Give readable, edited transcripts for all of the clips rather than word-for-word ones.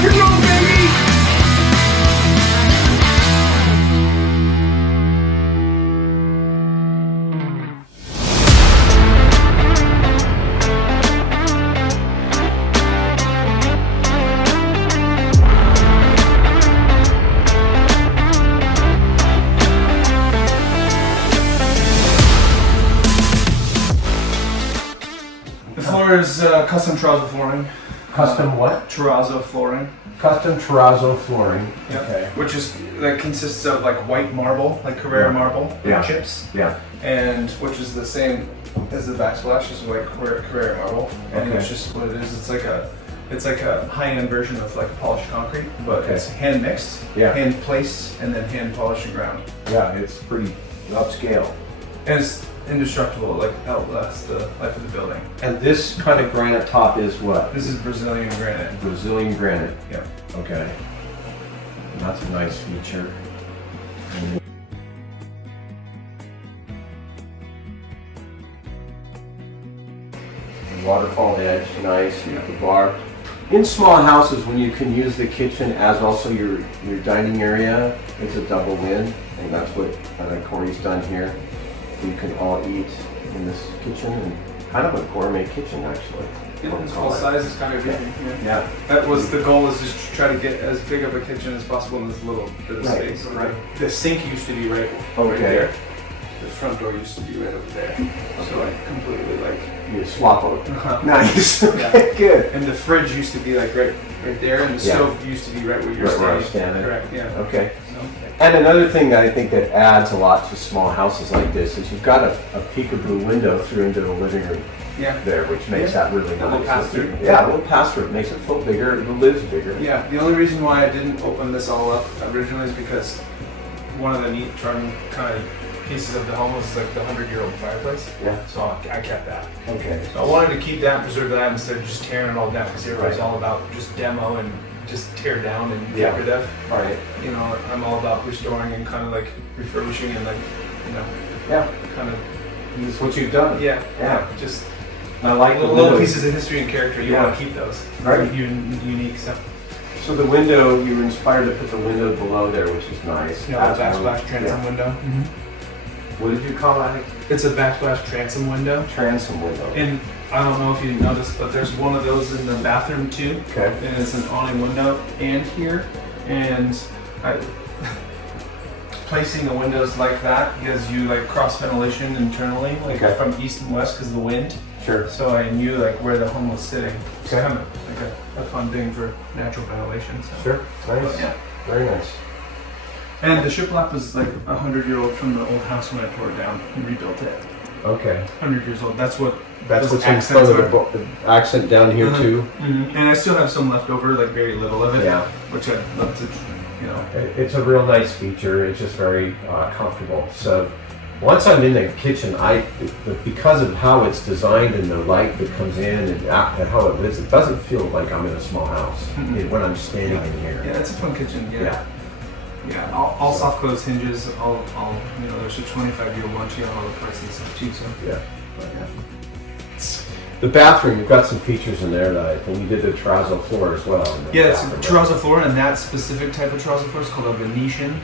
Rock and roll, baby! The floor is custom terrazzo flooring. Custom what? Terrazzo flooring. Custom terrazzo flooring. Yep. Okay. Which is that consists of like white marble, like Carrara marble chips. Yeah. And which is the same as the backsplash, is white Carrara marble. And it's just what it is. It's like a high-end version of like polished concrete, but it's hand mixed, hand placed, and then hand polished and ground. Yeah, it's pretty upscale. And it's indestructible, like outlasts the life of the building. And this kind of granite top is what? This is Brazilian granite. Brazilian granite. Yep. Okay. That's a nice feature. Waterfall edge, nice. You have the bar. In small houses, when you can use the kitchen as also your dining area, it's a double win, and that's what Corey's done here. You can all eat in this kitchen, and kind of a gourmet kitchen actually. Yeah, it's full size is kind of everything. Yeah. That was the goal, is just to try to get as big of a kitchen as possible in this little bit of space. Right. The sink used to be right there. The front door used to be right over there. So I completely like you swap out. Nice. Okay, good. And the fridge used to be like right there, and the stove used to be right where you're standing. Correct. Yeah. Okay. And another thing that I think that adds a lot to small houses like this is you've got a peekaboo window through into the living room. There, which makes that really nice. A little pass-through. Yeah, a little pass-through. It makes it feel bigger. The lid's bigger. Yeah. The only reason why I didn't open this all up originally is because one of the neat charming kind of pieces of the home was like the 100-year-old fireplace. Yeah. So I kept that. Okay. So I wanted to keep that, preserve that, instead of just tearing it all down, because everybody's all about just demo and just tear down and get rid of. Right. You know, I'm all about restoring and kind of like refurbishing and like, you know, kind of. That's what you've done. Yeah. Just I like little pieces of history and character. You want to keep those. Right. Unique stuff. So the window, you were inspired to put the window below there, which is nice. Yeah, the backsplash transom window. What did you call that? It's a backsplash transom window. Transom window. And I don't know if you noticed, but there's one of those in the bathroom too. Okay. And it's an awning window and here. And placing the windows like that gives you like cross ventilation internally, like from east and west because of the wind. Sure. So I knew like where the home was sitting. It's kind of like a fun thing for natural ventilation. So. Sure. Nice. Yeah. Very nice. And the shiplap was like 100-year-old from the old house when I tore it down and rebuilt it. Okay. 100 years old. That's what's in front of the accent down here too. And I still have some left over, like very little of it. Yeah. Which I'd love to, you know. It's a real nice feature. It's just very comfortable. So once I'm in the kitchen, because of how it's designed and the light that comes in and how it lives, it doesn't feel like I'm in a small house when I'm standing in here. Yeah, it's a fun kitchen. Yeah, all soft close hinges. All you know. There's a 25-year warranty on all the parts and stuff too. So The bathroom, you've got some features in there that I think you did the terrazzo floor as well. Yeah, it's a terrazzo floor, and that specific type of terrazzo floor is called a Venetian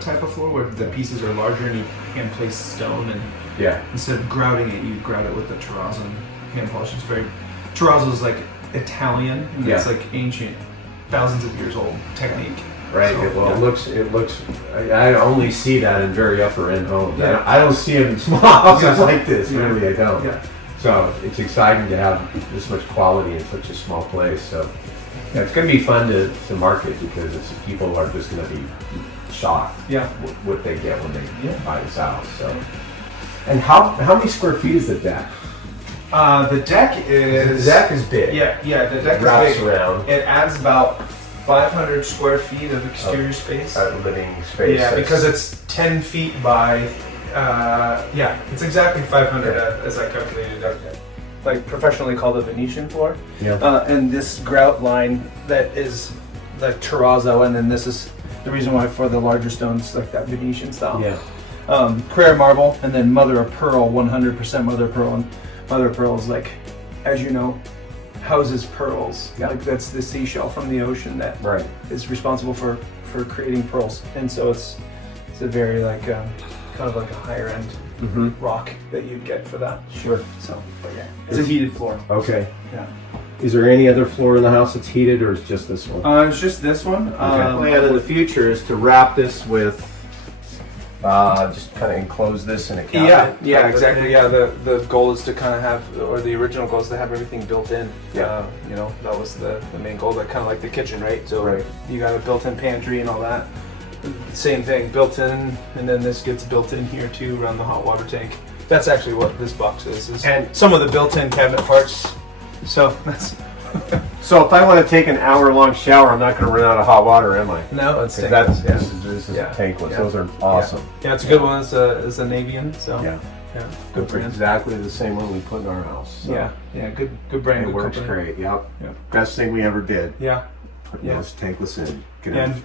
type of floor, where the pieces are larger and you hand place stone, and instead of grouting it, you grout it with the terrazzo and hand polish. It's terrazzo is like Italian, and it's like ancient, thousands of years old technique. Right. So, it looks. I only see that in very upper end homes. Yeah. I don't see it in small houses like this. Really, I don't. Yeah. So it's exciting to have this much quality in such a small place. So it's going to be fun to market because people are just going to be shocked. What they get when they buy this house. So. And how many square feet is the deck? The deck is big. Yeah. The deck wraps is big. Around. It adds about 500 square feet of exterior space. Living space. Yeah, because it's 10 feet by, it's exactly 500 as I calculated it. Like professionally called a Venetian floor. Yeah. And this grout line that is like terrazzo, and then this is the reason why for the larger stones, like that Venetian style. Yeah. Carrara marble, and then mother of pearl, 100% mother of pearl. And mother of pearl is like, as you know, houses pearls. Like that's the seashell from the ocean that is responsible for creating pearls. And so it's a very like kind of like a higher end rock that you'd get for that. Sure. So, but yeah, it's a heated floor. Okay. Yeah. Is there any other floor in the house that's heated, or is it just this one? It's just this one. The plan in the future is to wrap this with just kind of enclose this in a cabinet. Yeah, exactly. Yeah, the goal is to kind of have, or the original goal is to have everything built in. Yeah. You know, that was the main goal, like kind of like the kitchen, right? So you got a built-in pantry and all that. Same thing, built in, and then this gets built in here too around the hot water tank. That's actually what this box is and some of the built-in cabinet parts. So that's. So if I want to take an hour-long shower, I'm not going to run out of hot water, am I? No, it's tankless. This is tankless. Yeah. Those are awesome. Yeah, it's a good one. It's a Gabion. So yeah, good brand. Exactly the same one we put in our house. So. Yeah, good brand. It good works company. great. Yep. Best thing we ever did. Yeah. Putting those tankless in. And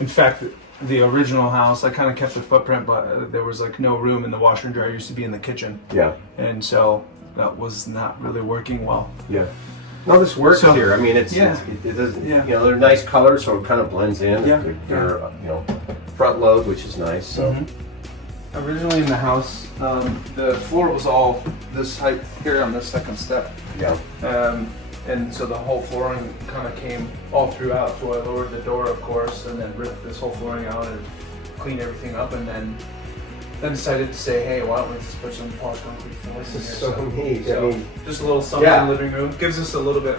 in fact, the original house, I kind of kept the footprint, but there was like no room, and the washer and dryer used to be in the kitchen. Yeah. And so that was not really working well. Yeah. No, this works here. I mean, it doesn't. You know, they're nice colors, so it kind of blends in. Yeah. They're you know, front load, which is nice. So. Originally in the house, the floor was all this height here on this second step. Yeah. And so the whole flooring kind of came all throughout. So I lowered the door, of course, and then ripped this whole flooring out and cleaned everything up, and then decided to say, hey, why don't we just put some polished concrete floors in here? This is so neat. So just a little something in the living room. Gives us a little bit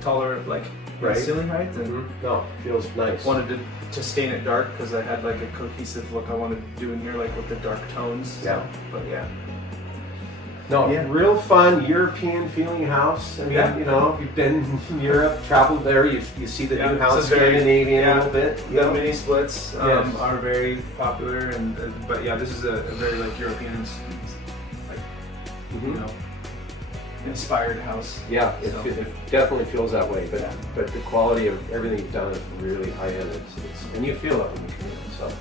taller, like ceiling height. And no, feels nice. Wanted to stain it dark because I had like a cohesive look I wanted to do in here, like with the dark tones. Yeah. But yeah. No, real fun European feeling house. I mean, you know, if you've been in Europe, traveled there, you see the new house, Scandinavian a little bit. The mini splits are very popular, and but yeah, this is a very like European, like you know, inspired house. Yeah, it definitely feels that way. But the quality of everything you've done is really high end. And you feel that when you come in. So.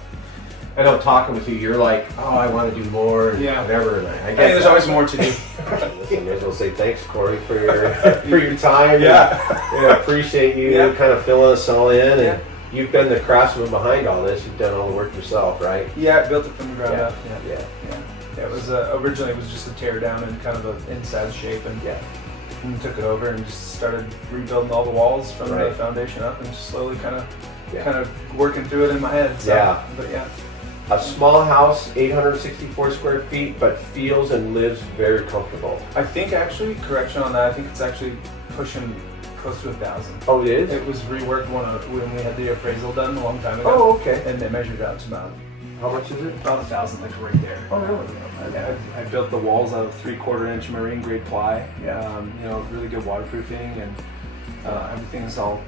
I know talking with you, you're like, oh, I want to do more, and whatever. And I guess there's always more to do. Listen, may as well say thanks, Corey, for your time. I appreciate you kind of filling us all in. And you've been the craftsman behind all this. You've done all the work yourself, right? Yeah, I built it from the ground up. Yeah. It was originally it was just a tear down and kind of an inside shape, and took it over and just started rebuilding all the walls from the foundation up, and just slowly kind of working through it in my head. So, but a small house, 864 square feet, but feels and lives very comfortable. I think actually, correction on that, I think it's actually pushing close to 1,000. Oh, it is? It was reworked when we had the appraisal done a long time ago. Oh, okay. And they measured out to about, how much is it? About 1,000, like right there. Oh, really? I built the walls out of 3/4 inch marine grade ply. You know, really good waterproofing, and everything's all,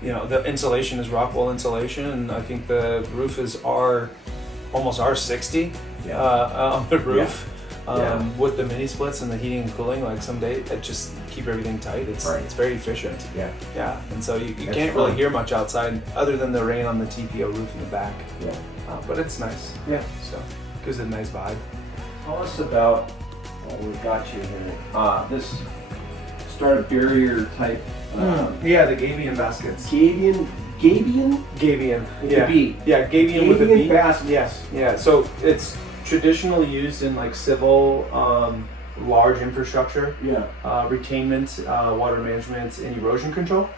you know, the insulation is Rockwell insulation, and I think the roof is almost R60 on the roof. With the mini splits and the heating and cooling, like someday it just keep everything tight. It's very efficient. And so you can't really hear much outside other than the rain on the TPO roof in the back. But it's nice. So gives it a nice vibe. Tell us about what we've got you here. This started barrier type. The Gabion baskets. Gabion. With a B. Yeah, Gabion with a B. Yes. Yeah. So it's traditionally used in like civil, large infrastructure. Retainment, water management, and erosion control.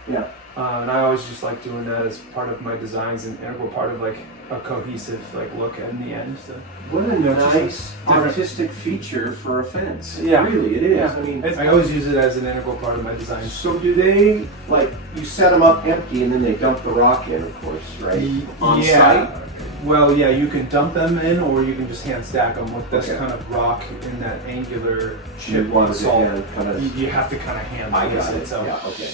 And I always just like doing that as part of my designs, and integral part of like a cohesive like look in the end. So. What a nice artistic feature for a fence. Really, it is. I mean, I always use it as an integral part of my design. So do they, like, you set them up empty and then they dump the rock in, of course, right? On site? Well, you can dump them in, or you can just hand stack them with this kind of rock in that angular chip salt. You have to kind of hand. I got it. So. Yeah. Okay.